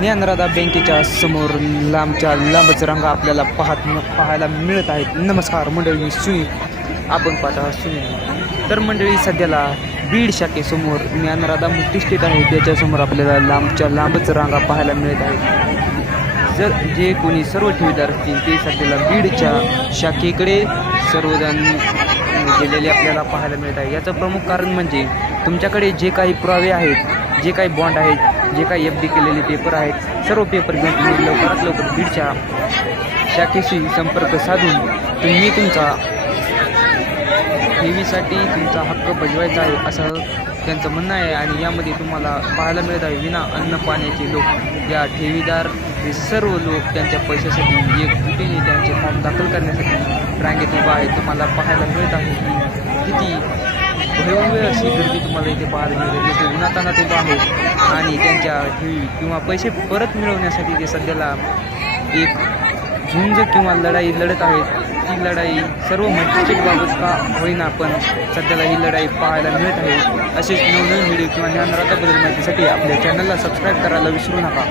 ज्ञानराधा बँकेच्या समोर लांबच्या लांबच रांगा आपल्याला पाहत पाहायला मिळत आहेत. नमस्कार मंडळी मी सुई आपण पाहता सुई तर मंडळी सध्याला बीड शाखेसमोर ज्ञानराधा मुक्ती स्टेट आहे. त्याच्यासमोर आपल्याला लांबच्या लांबच रांगा पाहायला मिळत आहेत. जर जे कोणी सर्व ठेवीदार असतील ते सध्याला बीडच्या शाखेकडे सर्वजण गेलेले आपल्याला पाहायला मिळत आहे. याचं प्रमुख कारण म्हणजे तुमच्याकडे जे काही पुरावे आहेत जे काही बॉन्ड आहेत जे काही एफ डी केलेले पेपर आहेत सर्व पेपर घेऊन तुम्ही लवकरात लवकर बीडच्या शाखेशी संपर्क साधून तुम्ही तुमचा ठेवीसाठी तुमचा हक्क बजवायचा आहे असं त्यांचं म्हणणं आहे. आणि यामध्ये तुम्हाला पाहायला मिळत आहे विना अन्न पाण्याचे लोक या ठेवीदार हे सर्व लोक त्यांच्या पैशासाठी एकजुटीने त्यांचे फॉर्म दाखल करण्यासाठी रांगेत उभा आहे. तुम्हाला पाहायला मिळत आहे की किती भव्य अशी गर्दी तुम्हाला इथे पाहायला मिळते. लोक उन्हातानात उभा आहे आणि त्यांच्या ठेवी किंवा पैसे परत मिळवण्यासाठी ते सध्याला एक झुंज किंवा लढाई लढत आहेत. ती लढाई सर्व मस्जिदबाबत का होईना पण सध्याला ही लढाई पाहायला मिळत आहे. असेच नवनवीन व्हिडिओ किंवा ज्ञानराताबद्दल माहितीसाठी आपल्या चॅनलला सबस्क्राईब करायला विसरू नका.